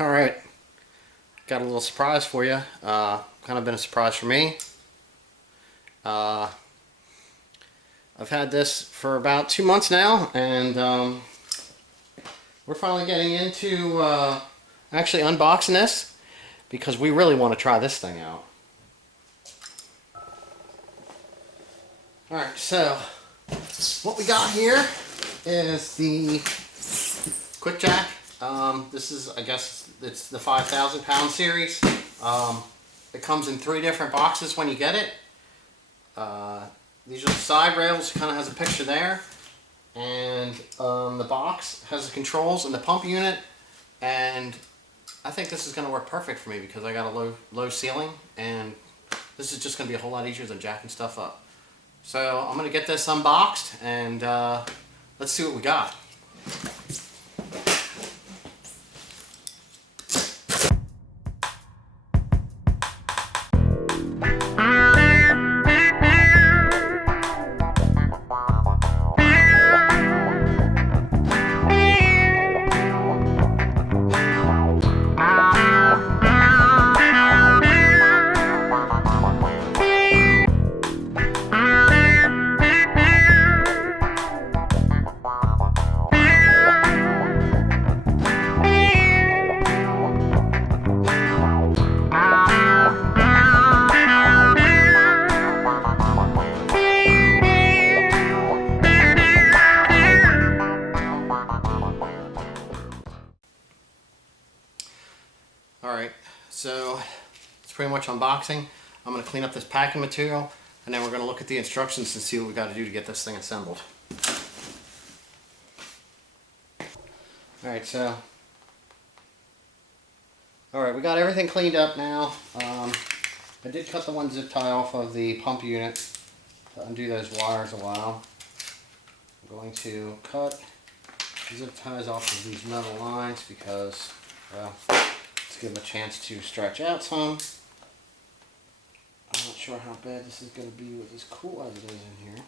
All right, got a little surprise for you. Kind of been a surprise for me. Uh, I've had this for about 2 months now, and we're finally getting into actually unboxing this because we really want to try this thing out. All right, so what we got here is the quick jack. This is, I guess, it's the 5,000 pound series. It comes in 3 different boxes when you get it. These are the side rails, kind of has a picture there. And the box has the controls and the pump unit. And I think this is going to work perfect for me because I got a low ceiling. And this is just going to be a whole lot easier than jacking stuff up. So I'm going to get this unboxed and let's see what we got. Alright, so it's pretty much unboxing. I'm going to clean up this packing material and then we're going to look at the instructions and see what we got to do to get this thing assembled. Alright, so we got everything cleaned up now. I did cut the one zip tie off of the pump unit to undo those wires a while. I'm going to cut the zip ties off of these metal lines because, well, let's give them a chance to stretch out some. I'm not sure how bad this is going to be with as cool as it is in here.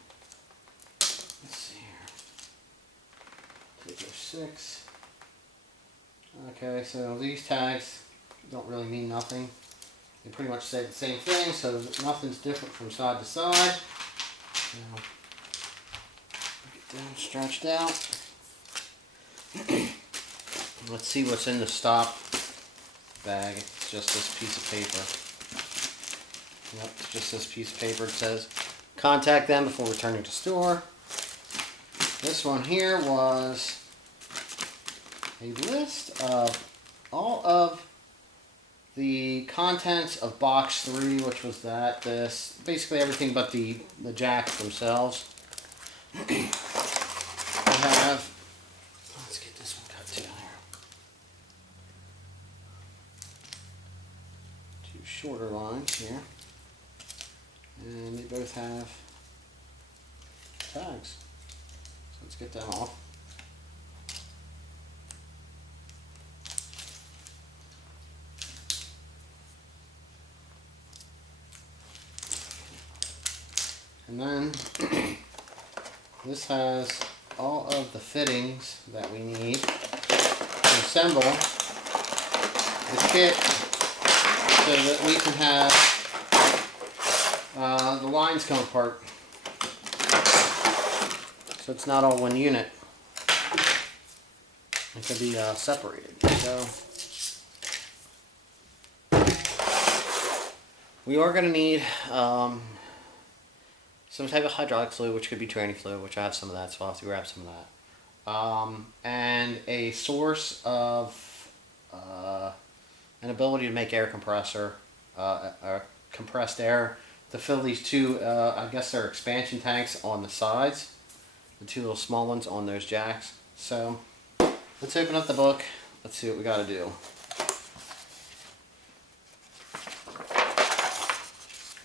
Let's see here. Take 6. Okay, so these tags don't really mean nothing. They pretty much say the same thing, so nothing's different from side to side. Now, get them stretched out. Let's see what's in the stop bag. It's just this piece of paper. Yep, it's just this piece of paper. It says contact them before returning to store. This one here was a list of all of the contents of box 3, which was this, basically everything but the jacks themselves. We have, let's get this one cut down here. 2 shorter lines here, and they both have tags. So let's get them off. And then this has all of the fittings that we need to assemble the kit so that we can have the lines come apart. So it's not all one unit. It can be separated. So we are going to need some type of hydraulic fluid, which could be training fluid, which I have some of that, so I'll have to grab some of that. And a source of an ability to make air compressor, compressed air, to fill these 2, I guess they're expansion tanks on the sides, the 2 little small ones on those jacks. So let's open up the book, let's see what we got to do.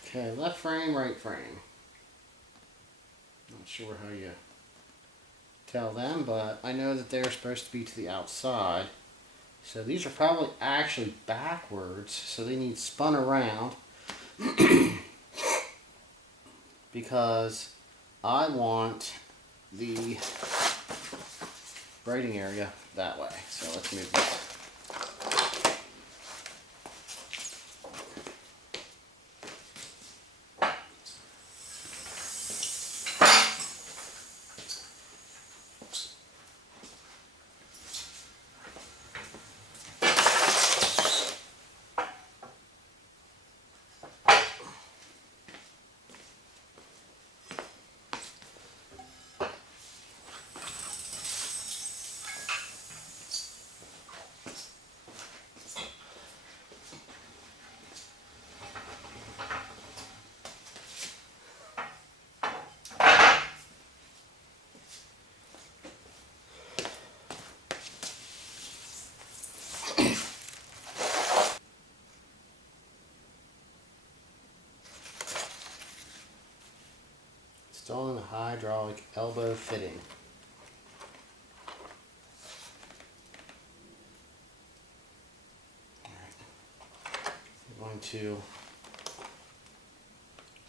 Okay, left frame, right frame. Not sure how you tell them, but I know that they're supposed to be to the outside. So these are probably actually backwards, so they need spun around because I want the braiding area that way. So let's move this. hydraulic elbow fitting. Alright. I'm going to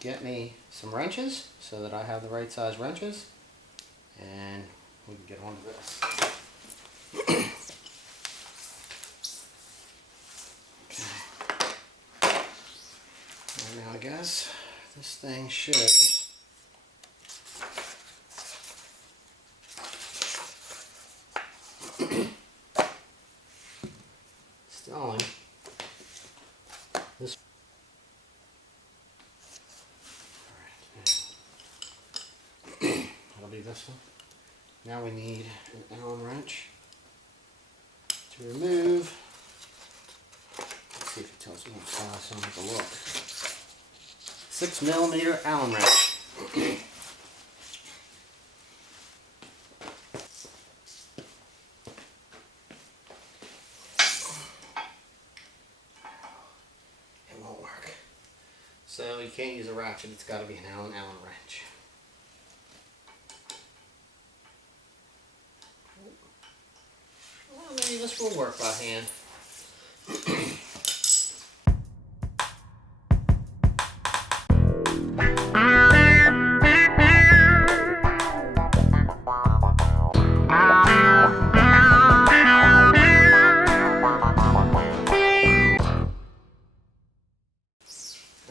get me some wrenches so that I have the right size wrenches, and we can get on to this. Now I guess this thing should installing this. Alright, that'll be this one. Now we need an Allen wrench to remove. Let's see if it tells me what size, so I'm going to have to look. 6mm Allen wrench. It won't work. So you can't use a ratchet, it's got to be an Allen wrench. Well, maybe this will work by hand.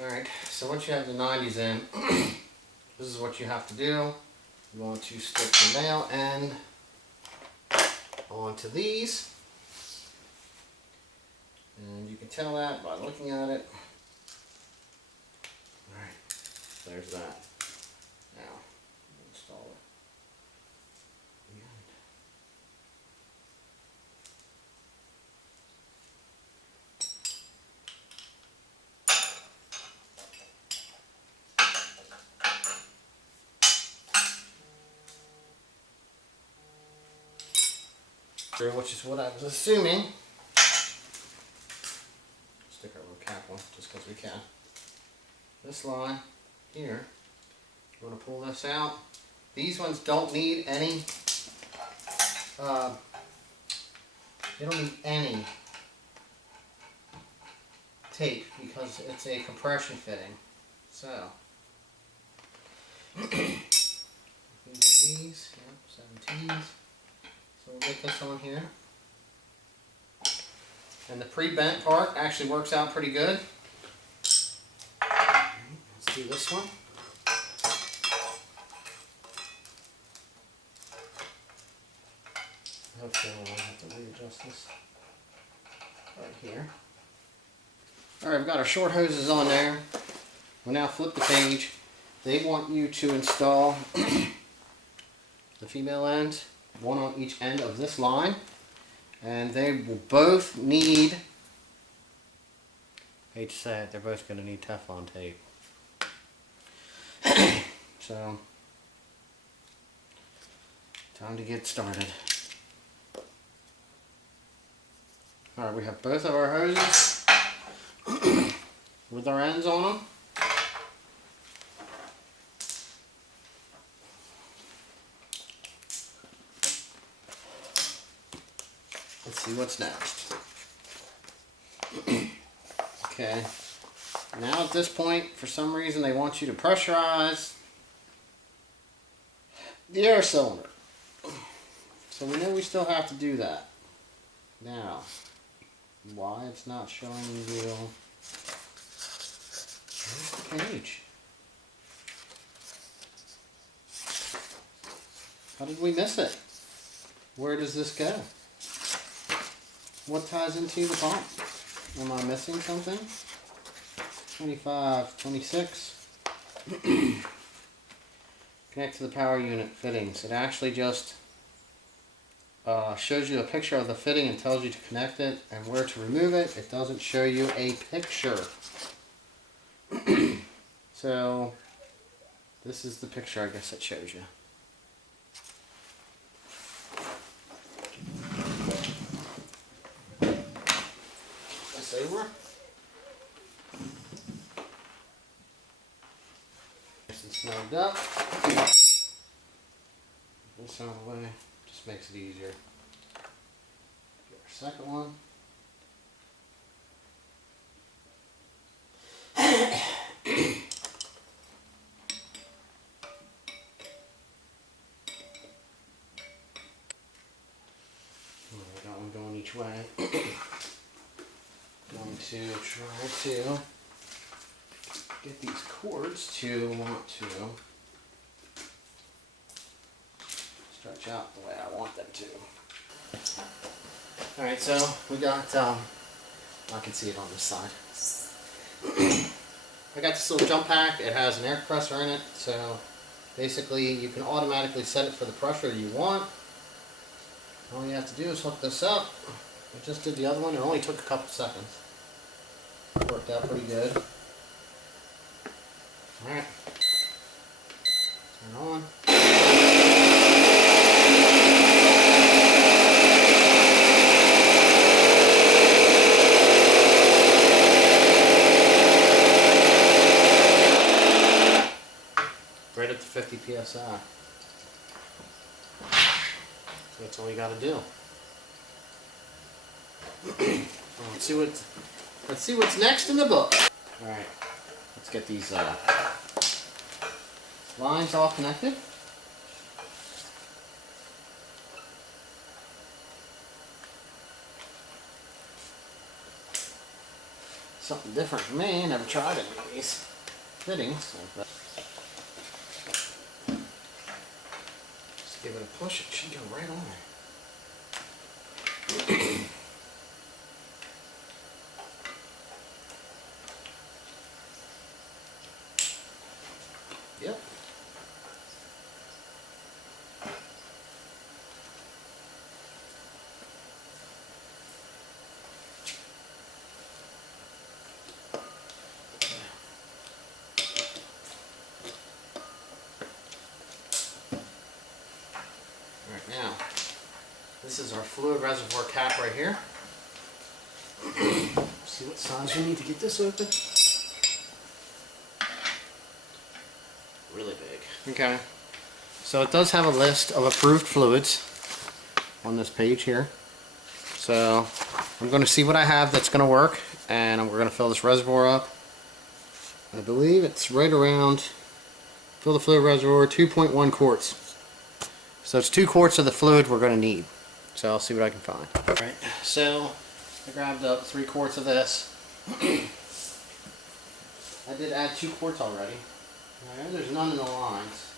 Alright, so once you have the 90s in, this is what you have to do. You want to stick the nail end onto these. And you can tell that by looking at it. Alright, there's that. Now, install it. Which is what I was assuming. Stick our little cap on just because we can. This line here, you want to pull this out. These ones don't need any, they don't need any tape because it's a compression fitting. So, these, yep, 17s. So we'll get this on here. And the pre-bent part actually works out pretty good. Let's do this one. Hopefully I won't have to readjust this right here. Alright, we've got our short hoses on there. We'll now flip the page. They want you to install the female ends, one on each end of this line, and they will both need, I hate to say it, they're both going to need Teflon tape. So, time to get started. Alright, we have both of our hoses with our ends on them. Let's see what's next. Okay, now at this point, for some reason, they want you to pressurize the air cylinder. So we know we still have to do that. Now, why it's not showing you the page? How did we miss it? Where does this go? What ties into the pump? Am I missing something? 25, 26. Connect to the power unit fittings. It actually just shows you a picture of the fitting and tells you to connect it and where to remove it. It doesn't show you a picture. So this is the picture, I guess, it shows you. This over. Nice and snugged up. this out of the way. Just makes it easier. Get our second one. Got one going each way. Going to try to get these cords to want to stretch out the way I want them to. Alright, so we got, I can see it on this side. I got this little jump pack. It has an air compressor in it, so basically you can automatically set it for the pressure you want. All you have to do is hook this up. I just did the other one. It only took a couple seconds. Worked out pretty good. Alright. Turn on. Right up to 50 psi. That's all you got to do. Let's see what's next in the book. All right, let's get these lines all connected. Something different for me. Never tried any of these fittings like that. Just give it a push. It should go right on there. Yep. Right now, this is our fluid reservoir cap right here. See what size we need to get this open. Really big. Okay. So it does have a list of approved fluids on this page here. So I'm going to see what I have that's going to work, and we're going to fill this reservoir up. I believe it's right around, fill the fluid reservoir, 2.1 quarts. So it's 2 quarts of the fluid we're going to need. So I'll see what I can find. Alright, so I grabbed up 3 quarts of this. I did add 2 quarts already. I know there's none in the lines.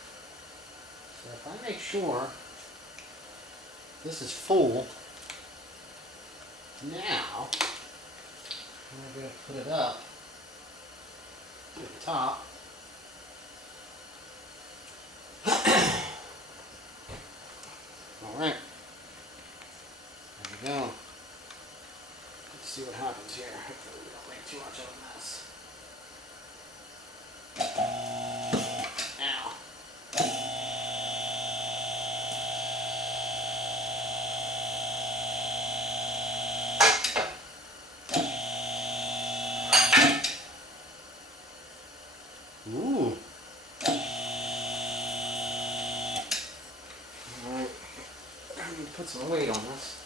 So if I make sure this is full, now I'm going to put it up to the top. Alright. There we go. Let's see what happens here. Hopefully we don't make too much of a mess. Ooh. Alright. I need to put some weight on this.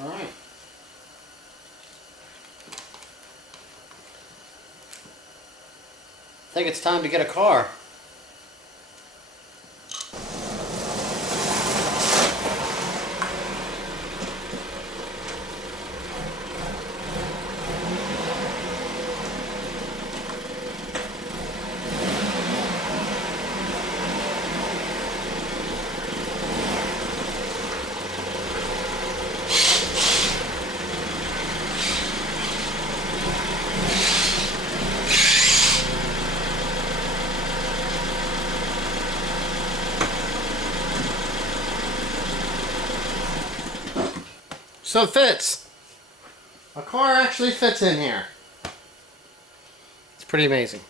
Alright. I think it's time to get a car. So it fits. A car actually fits in here. It's pretty amazing.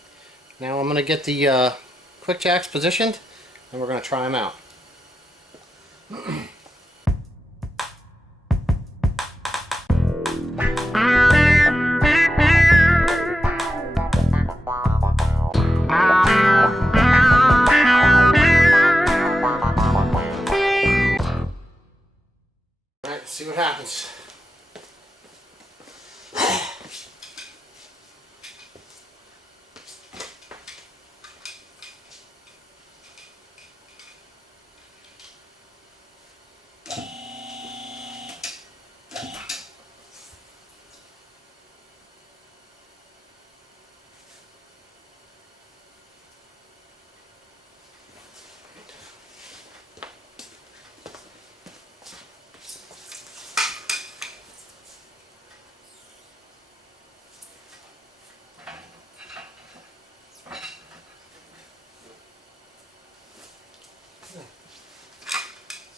Now I'm going to get the quick jacks positioned and we're going to try them out. Alright, see what happens.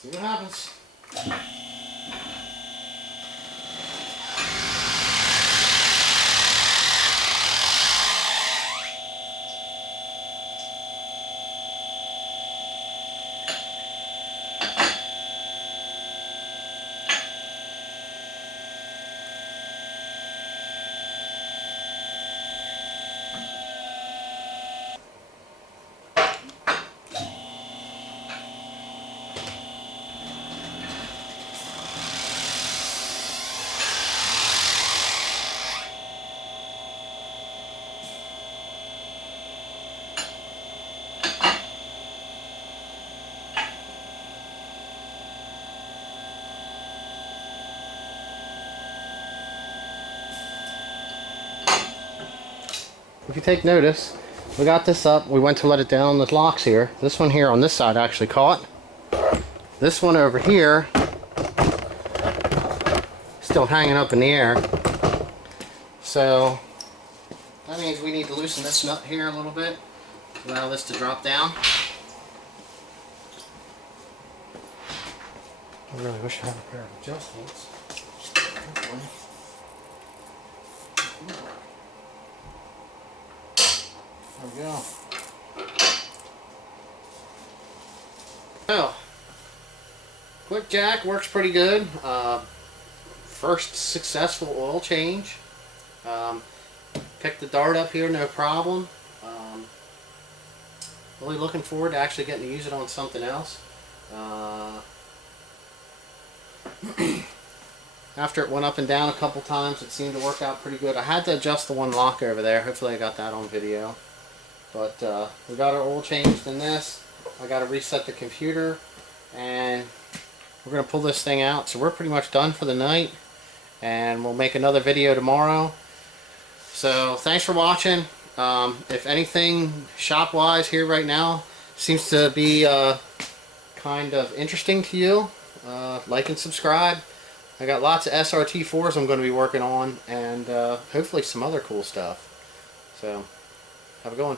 See what happens. If you take notice, we got this up, we went to let it down, the locks here. This one here on this side actually caught. This one over here, still hanging up in the air. So, that means we need to loosen this nut here a little bit, allow this to drop down. I really wish I had a pair of adjustments. There we go. So, quick jack works pretty good. First successful oil change. Picked the dart up here, no problem. Really looking forward to actually getting to use it on something else. After it went up and down a couple times, it seemed to work out pretty good. I had to adjust the one lock over there. Hopefully I got that on video. But we got our oil changed in this. I got to reset the computer and we're going to pull this thing out. So we're pretty much done for the night and we'll make another video tomorrow. So thanks for watching. If anything shop wise here right now seems to be kind of interesting to you, like and subscribe. I got lots of SRT4s I'm going to be working on and hopefully some other cool stuff. So have a good one.